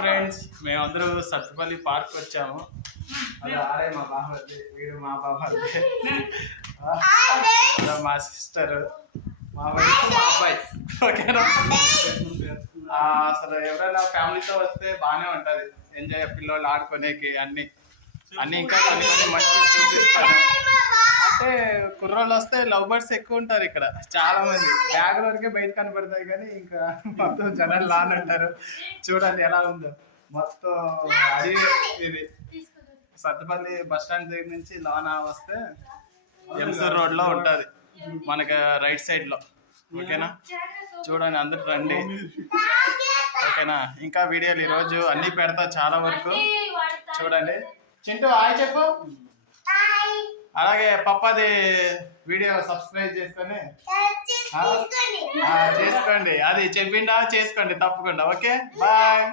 Friends, మేమందరూ Sathupalli park వచ్చాము. అది ఆడే మా బాబాయ్, వీడు మా బాబాయ్, మా సిస్టర్, మా వైఫ్, మా అబ్బాయి. ఓకేనా? అసలు ఎవరైనా ఫ్యామిలీతో వస్తే బాగానే ఉంటది, ఎంజాయ్, పిల్లలు ఆడుకునేకి అన్ని ఇంకా కొన్ని కొన్ని మంచి చూపిస్తాను. అంటే కుర్రోళ్ళు వస్తే లవ్ బర్డ్స్ ఎక్కువ ఉంటారు ఇక్కడ, చాలా మంది. బ్యాగుల వరకే బయట కనపడతాయి కానీ ఇంకా మొత్తం జనాలు లాన్ ఉంటారు. చూడండి ఎలా ఉందో మొత్తం. అది ఇది సత్తుపల్లి బస్ స్టాండ్ దగ్గర నుంచి లానా వస్తే ఎంసూర్ రోడ్ లో ఉంటది, మనకి రైట్ సైడ్ లో. ఓకేనా? చూడండి, అందరు రండి. ఓకేనా? ఇంకా వీడియోలు ఈరోజు అన్ని పెడతా చాలా వరకు. చూడండి. చింటూ హాయ్ చెప్పు. అలాగే పప్పది వీడియో సబ్స్క్రైబ్ చేసుకొని చేసుకోండి. అది చెప్పిండా, చేసుకోండి తప్పకుండా. Okay, bye.